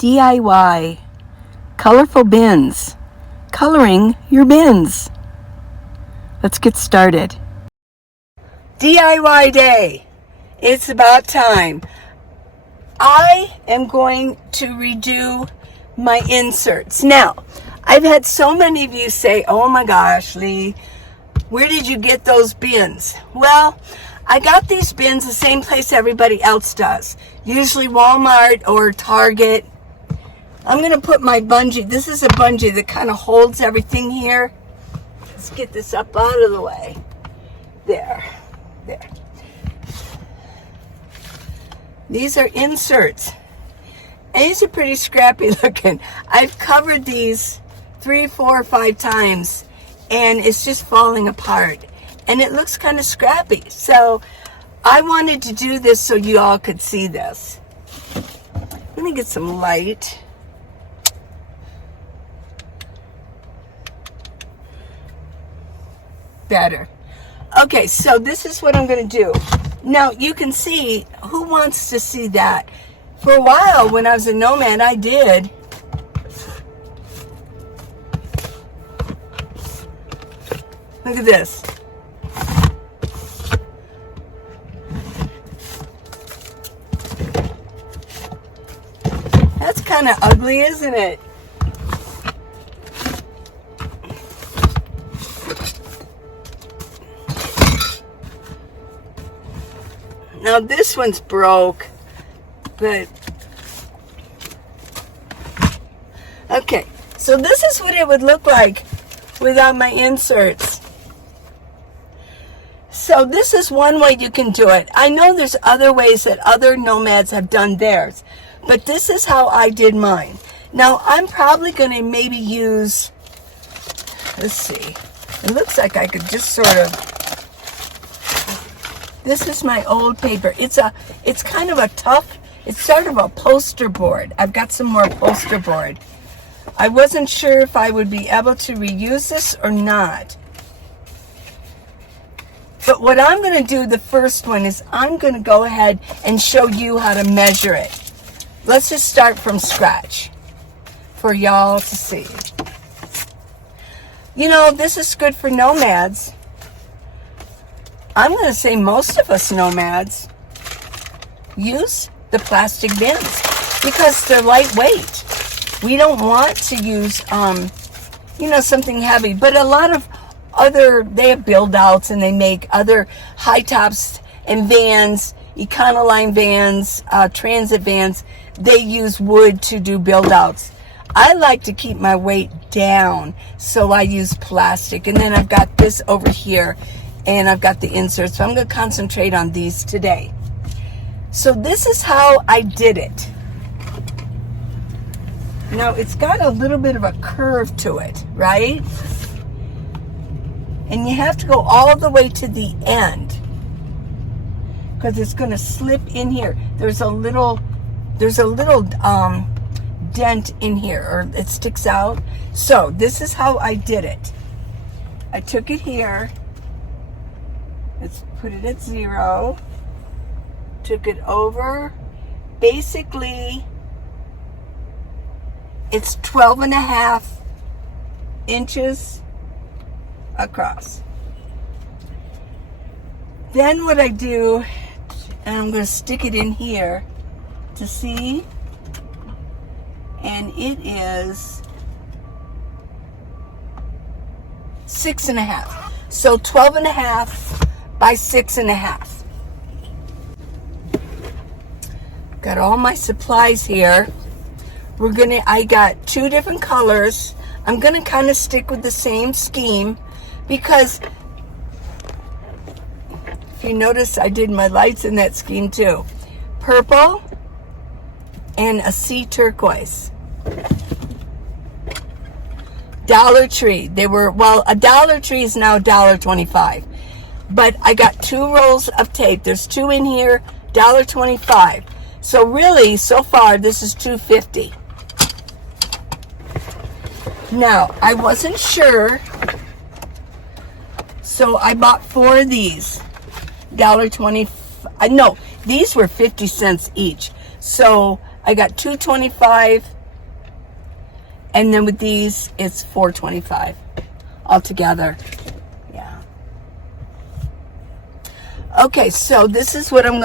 DIY, colorful bins, coloring your bins. Let's get started. DIY day. It's about time. I am going to redo my inserts. Now, I've had so many of you say, oh my gosh, Lee, where did you get those bins? Well, I got these bins the same place everybody else does. Usually Walmart or Target. I'm going to put my bungee. This is a bungee that kind of holds everything here. Let's get this up out of the way. There. These are inserts. And these are pretty scrappy looking. I've covered these 3, 4, 5 times and it's just falling apart. And it looks kind of scrappy. So I wanted to do this so you all could see this. Let me get some light. Better. Okay, so this is what I'm going to do. Now, you can see, who wants to see that? For a while, when I was a nomad, I did. Look at this. That's kind of ugly, isn't it? Now this one's broke, but okay, so this is what it would look like without my inserts. So this is one way you can do it. I know there's other ways that other nomads have done theirs, but this is how I did mine. Now I'm probably going to maybe use, let's see, it looks like I could just sort of, this is my old paper. It's kind of a tough, it's sort of a poster board. I've got some more poster board. I wasn't sure if I would be able to reuse this or not. But what I'm going to do, the first one, is I'm going to go ahead and show you how to measure it. Let's just start from scratch for y'all to see. You know, this is good for nomads. I'm going to say most of us nomads use the plastic bins because they're lightweight. We don't want to use, something heavy. But a lot of they have build-outs and they make other high tops and vans, Econoline vans, transit vans. They use wood to do build-outs. I like to keep my weight down, so I use plastic. And then I've got this over here. And I've got the inserts, so I'm going to concentrate on these today. So this is how I did it. Now, it's got a little bit of a curve to it, right? And you have to go all the way to the end because it's going to slip in here. There's a little dent in here, or it sticks out. So this is how I did it. I took it here. Let's put it at 0. Took it over. Basically, it's 12.5 inches across. Then what I do, and I'm going to stick it in here to see, and it is 6.5. So 12.5 by 6.5. Got all my supplies here. I got 2 different colors. I'm gonna kind of stick with the same scheme because if you notice, I did my lights in that scheme too. Purple and a sea turquoise. Dollar Tree. A Dollar Tree is now $1.25. But I got 2 rolls of tape. There's 2 in here, $1.25. So really, so far, this is $2.50. Now, I wasn't sure, so I bought 4 of these. $1.20. No, these were 50 cents each. So I got $2.25, and then with these, it's $4.25 altogether. Yeah. Okay, so this is what I'm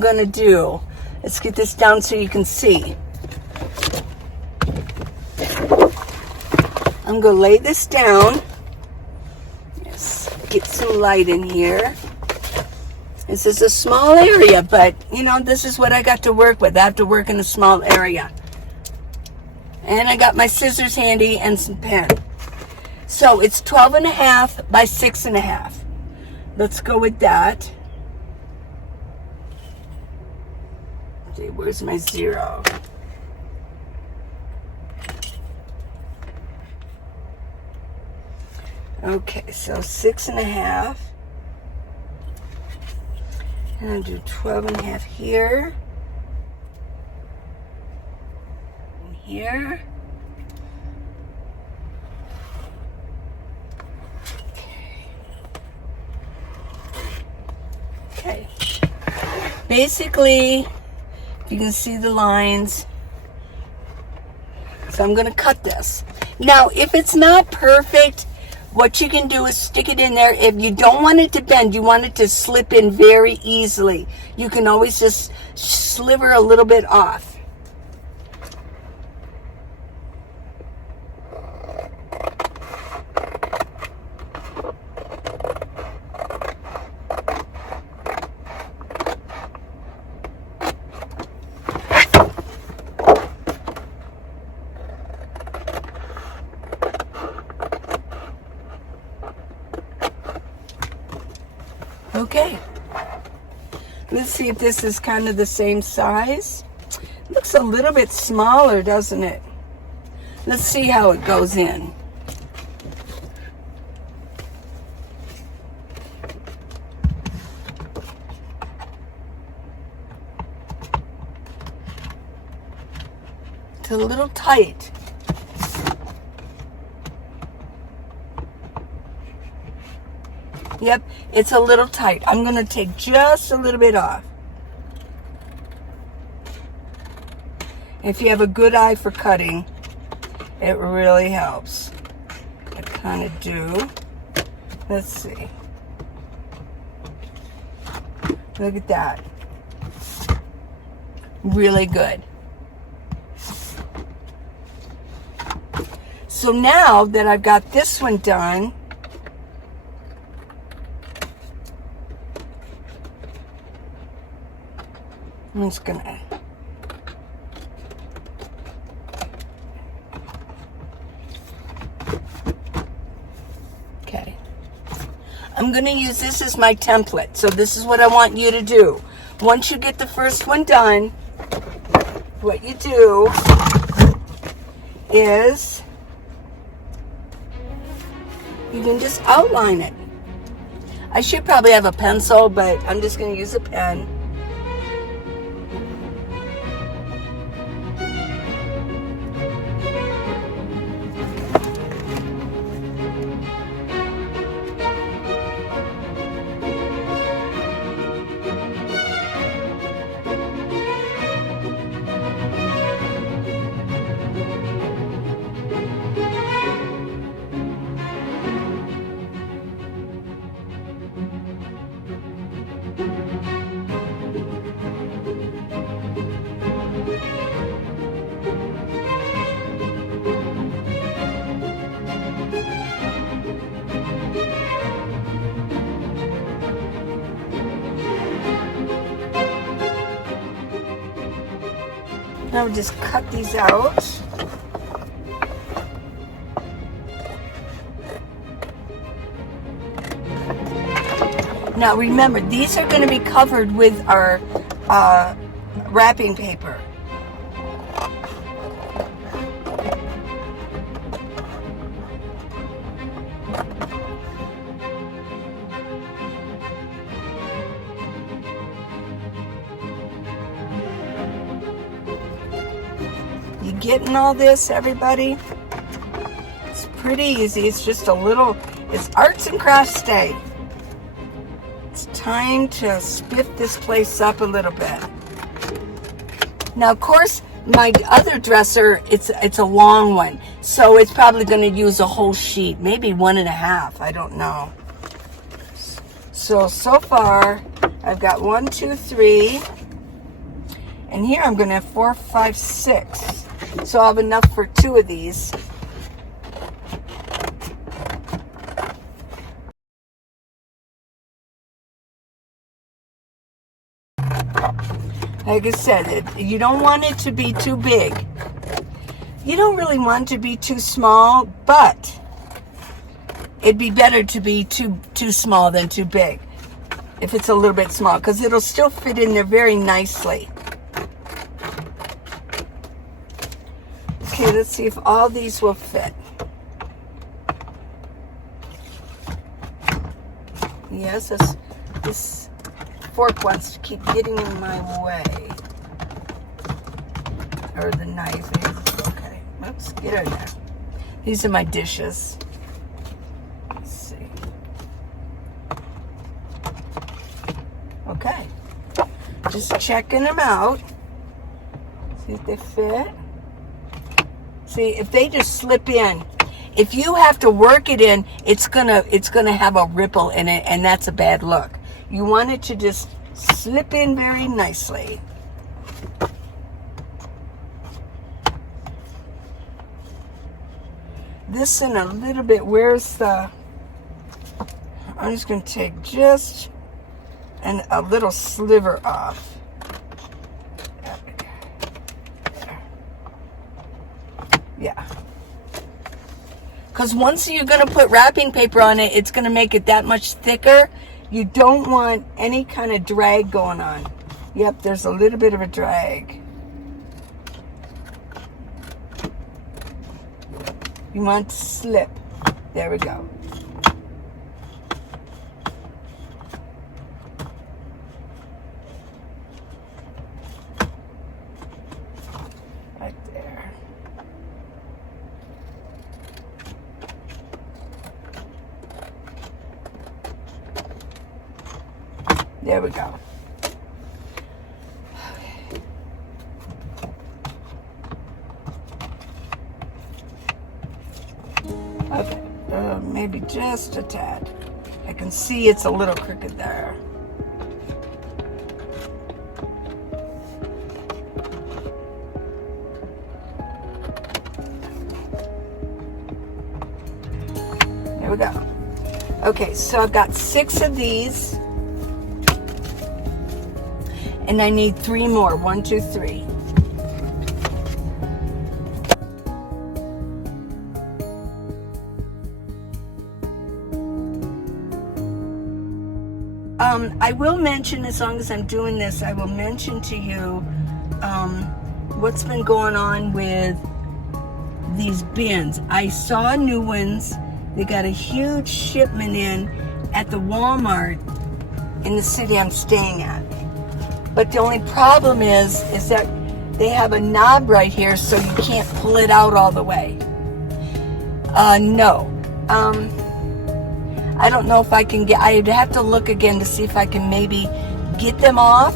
gonna do. Let's get this down so you can see. I'm gonna lay this down. Yes, get some light in here. This is a small area, but you know, this is what I got to work with. I have to work in a small area. And I got my scissors handy and some pen. So it's 12.5 by 6.5. Let's go with that. Okay, where's my 0? Okay, so 6.5. And I'll do 12.5 here. And here. Okay. Basically, you can see the lines. So I'm going to cut this. Now, if it's not perfect, what you can do is stick it in there. If you don't want it to bend, you want it to slip in very easily, you can always just sliver a little bit off. Okay, let's see if this is kind of the same size. Looks a little bit smaller, doesn't it? Let's see how it goes in. It's a little tight. Yep, it's a little tight. I'm going to take just a little bit off. If you have a good eye for cutting, it really helps. I kind of do. Let's see. Look at that. Really good. So now that I've got this one done, I'm just gonna I'm gonna use this as my template. So this is what I want you to do. Once you get the first one done, what you do is you can just outline it. I should probably have a pencil, but I'm just gonna use a pen. Now we'll just cut these out. Now remember, these are going to be covered with our wrapping paper. You getting all this, everybody? It's pretty easy. It's just a little, it's arts and crafts day. It's time to spiff this place up a little bit. Now, of course, my other dresser, it's a long one, so it's probably going to use a whole sheet, maybe 1.5. I don't know. So far, I've got 1, 2, 3, and here I'm going to have 4, 5, 6. So I'll have enough for 2 of these. Like I said, you don't want it to be too big. You don't really want it to be too small, but it'd be better to be too small than too big. If it's a little bit small, because it'll still fit in there very nicely. Okay, let's see if all these will fit. Yes, this fork wants to keep getting in my way. Or the knife. Okay, let's get in there. These are my dishes. Let's see. Okay. Just checking them out. See if they fit. See, if they just slip in. If you have to work it in, it's gonna have a ripple in it, and that's a bad look. You want it to just slip in very nicely. This in a little bit, where's the, I'm just going to take just a little sliver off. Yeah. Because once you're going to put wrapping paper on it, it's going to make it that much thicker. You don't want any kind of drag going on. Yep, there's a little bit of a drag. You want to slip. There we go. Right there. There we go. Okay, maybe just a tad. I can see it's a little crooked there. There we go. Okay, so I've got 6 of these. And I need 3 more. 1, 2, 3. I will mention, as long as I'm doing this, I will mention to you what's been going on with these bins. I saw new ones. They got a huge shipment in at the Walmart in the city I'm staying at. But the only problem is that they have a knob right here, so you can't pull it out all the way. No. I don't know if I can get, I'd have to look again to see if I can maybe get them off.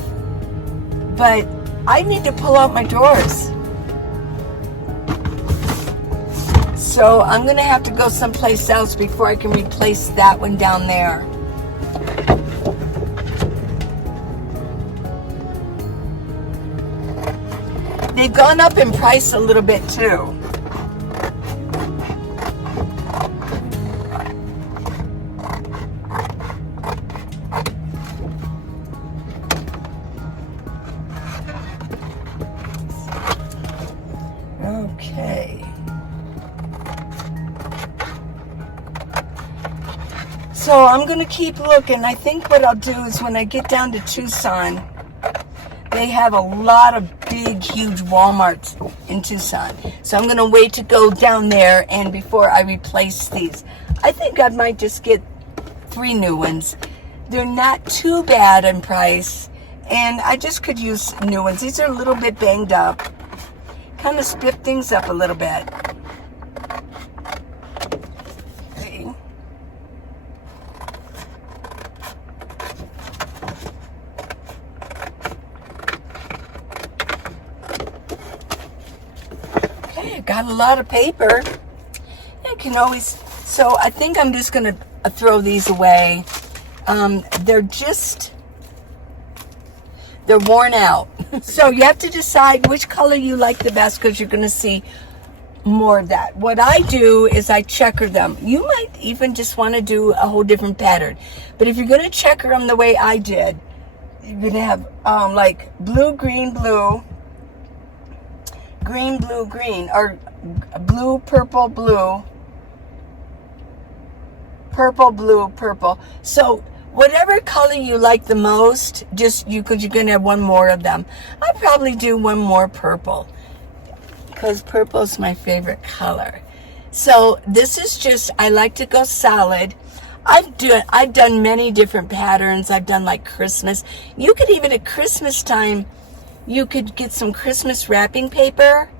But I need to pull out my drawers. So I'm going to have to go someplace else before I can replace that one down there. They've gone up in price a little bit too. Okay. So I'm going to keep looking. I think what I'll do is when I get down to Tucson, they have a lot of big, huge Walmarts in Tucson. So I'm going to wait to go down there and before I replace these. I think I might just get 3 new ones. They're not too bad in price. And I just could use new ones. These are a little bit banged up. Kind of split things up a little bit. Okay. got a lot of paper. You can always, so I think I'm just going to throw these away. They're worn out. So you have to decide which color you like the best, because you're going to see more of that. What I do is I checker them. You might even just want to do a whole different pattern. But if you're going to checker them the way I did, you're going to have like blue, green, blue, green, blue, green, or blue, purple, blue, purple, blue, purple. So whatever color you like the most, just because you're going to have one more of them. I'll probably do one more purple, because purple is my favorite color. So this is just, I like to go solid. I've done many different patterns. I've done like Christmas. You could even at Christmas time, you could get some Christmas wrapping paper.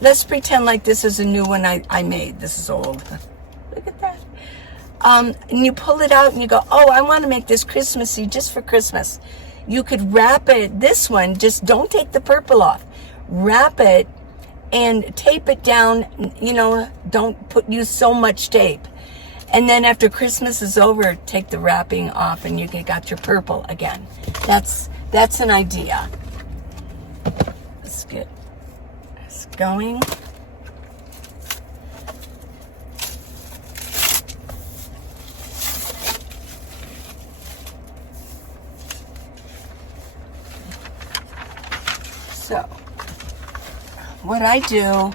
Let's pretend like this is a new one I made. This is old. Look at that. And you pull it out and you go, oh, I want to make this Christmassy just for Christmas. You could wrap it, this one, just don't take the purple off. Wrap it and tape it down, you know, don't use so much tape. And then after Christmas is over, take the wrapping off and you got your purple again. That's an idea. Let's get this going. So, what I do,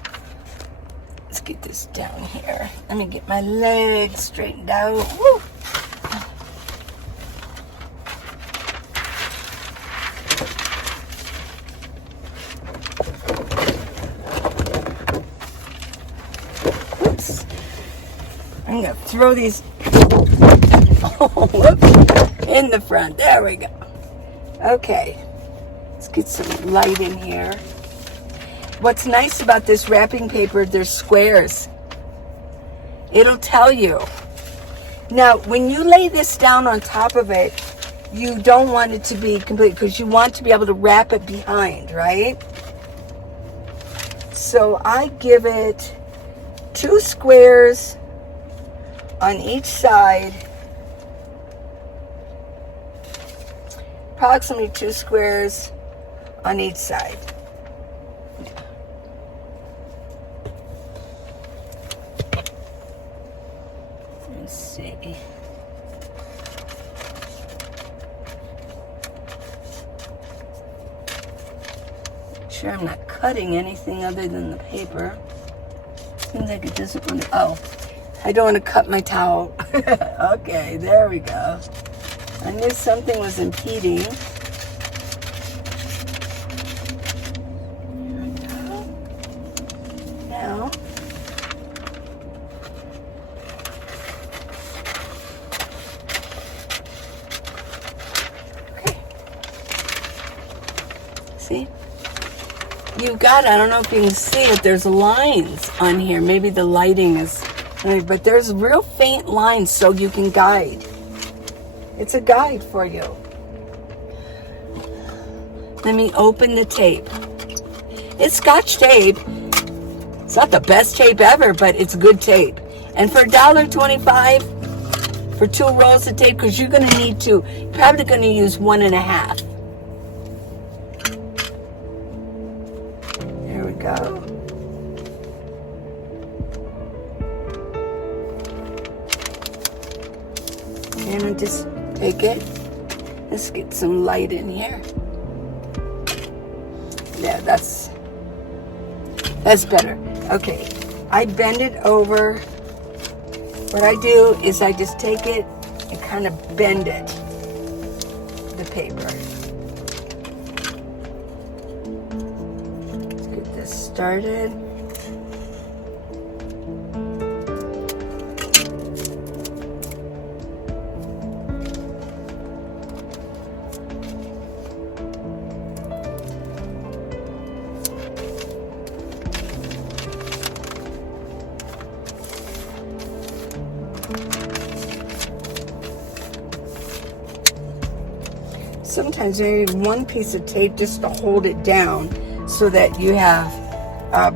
let's get this down here. Let me get my legs straightened out. Woo. Whoops. I'm going to throw these in the front. There we go. Okay. Let's get some light in here. What's nice about this wrapping paper, there's squares. It'll tell you. Now, when you lay this down on top of it, you don't want it to be complete, because you want to be able to wrap it behind, right? So I give it 2 squares on each side. Approximately 2 squares on each side. Let's see. Make sure I'm not cutting anything other than the paper. Seems like it doesn't want to. Oh, I don't want to cut my towel. Okay, there we go. I knew something was impeding. Now, okay. See? You got it. I don't know if you can see it. There's lines on here. Maybe the lighting is, but there's real faint lines so you can guide. It's a guide for you. Let me open the tape. It's Scotch tape. It's not the best tape ever, but it's good tape. And for $1.25 for 2 rolls of tape, because you're going to need 2. You're probably going to use 1.5. There we go. And I just take it. Let's get some light in here. Yeah, that's better. Okay, I bend it over. What I do is I just take it and kind of bend it, the paper. Let's get this started. Sometimes maybe one piece of tape just to hold it down so that you have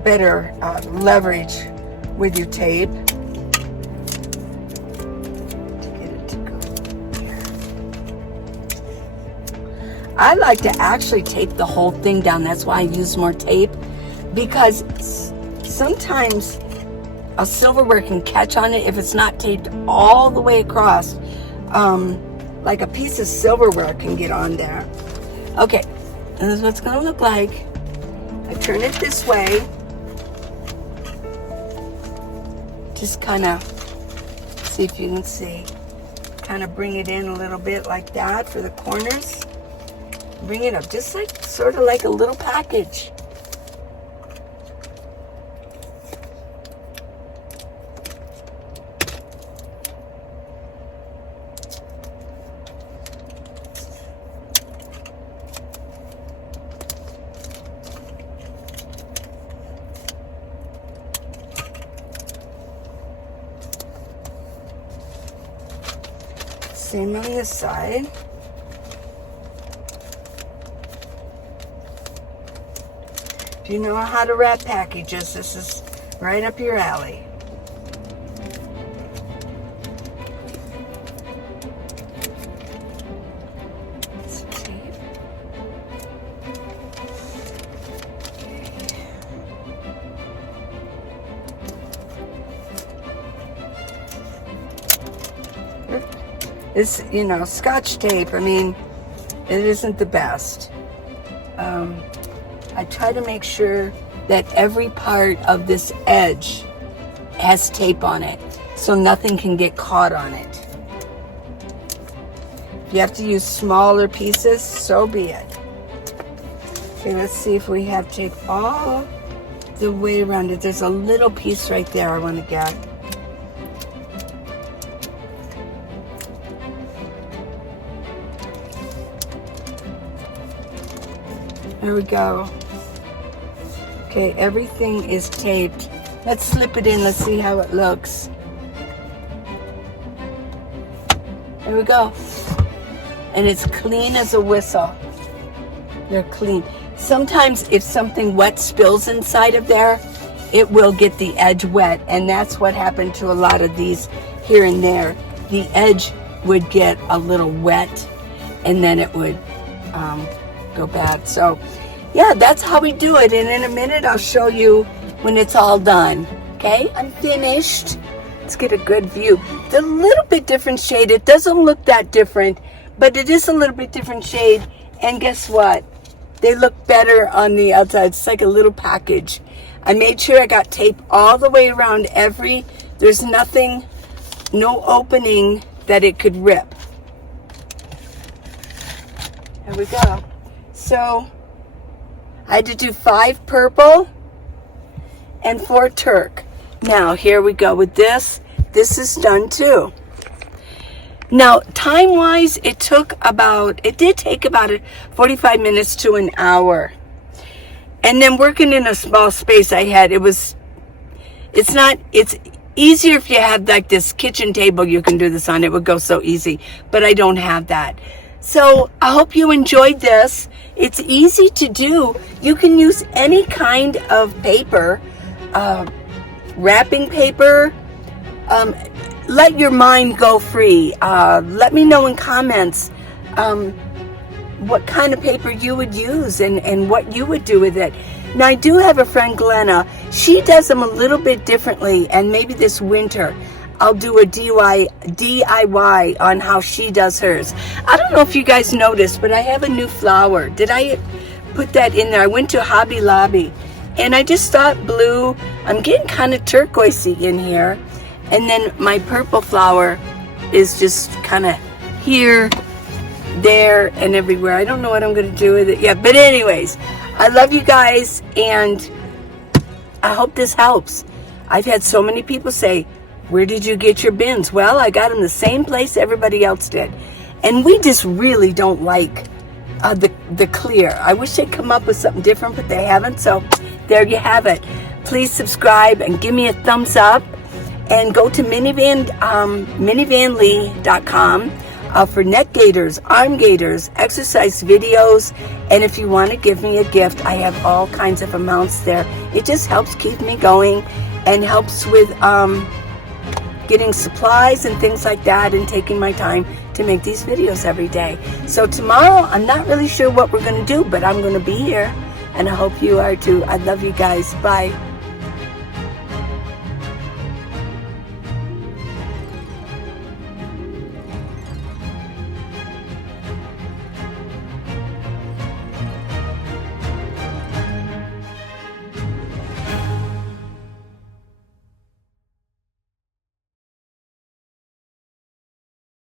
better leverage with your tape. I like to actually tape the whole thing down. That's why I use more tape, because sometimes a silverware can catch on it if it's not taped all the way across. Like a piece of silverware can get on there. Okay, and this is what it's going to look like. I turn it this way. Just kind of see if you can see. Kind of bring it in a little bit like that for the corners. Bring it up, just like, sort of like a little package. Same on this side. If you know how to wrap packages, this is right up your alley. This, you know, Scotch tape, I mean, it isn't the best. I try to make sure that every part of this edge has tape on it, so nothing can get caught on it. If you have to use smaller pieces, so be it. Okay, let's see if we have tape all the way around it. There's a little piece right there I want to get. There we go. Okay, everything is taped. Let's slip it in. Let's see how it looks. There we go. And it's clean as a whistle. They're clean. Sometimes if something wet spills inside of there, it will get the edge wet. And that's what happened to a lot of these here and there. The edge would get a little wet and then it would go bad. So yeah, that's how we do it. And in a minute, I'll show you when it's all done. Okay, I'm finished. Let's get a good view. It's a little bit different shade. It doesn't look that different, but it is a little bit different shade. And guess what? They look better on the outside. It's like a little package. I made sure I got tape all the way around there's nothing, no opening that it could rip. There we go. So I had to do 5 purple and 4 turk. Now here we go with this. This is done too. Now time-wise, it did take about 45 minutes to an hour. And then working in a small space I had, it's easier if you have like this kitchen table you can do this on. It would go so easy, but I don't have that. So I hope you enjoyed this. It's easy to do. You can use any kind of paper, wrapping paper. Let your mind go free. Let me know in comments what kind of paper you would use and what you would do with it. Now I do have a friend, Glenna. She does them a little bit differently, and maybe this winter I'll do a DIY on how she does hers. I don't know if you guys noticed, but I have a new flower. Did I put that in there? I went to Hobby Lobby, and I just thought blue. I'm getting kind of turquoisey in here. And then my purple flower is just kind of here, there, and everywhere. I don't know what I'm going to do with it yet. But anyways, I love you guys, and I hope this helps. I've had so many people say, where did you get your bins? Well, I got them the same place everybody else did. And we just really don't like the clear. I wish they'd come up with something different, but they haven't. So there you have it. Please subscribe and give me a thumbs up. And go to minivanlee.com. for neck gaiters, arm gaiters, exercise videos, and if you want to give me a gift, I have all kinds of amounts there. It just helps keep me going and helps with getting supplies and things like that, and taking my time to make these videos every day. So tomorrow, I'm not really sure what we're going to do, but I'm going to be here, and I hope you are too. I love you guys. Bye.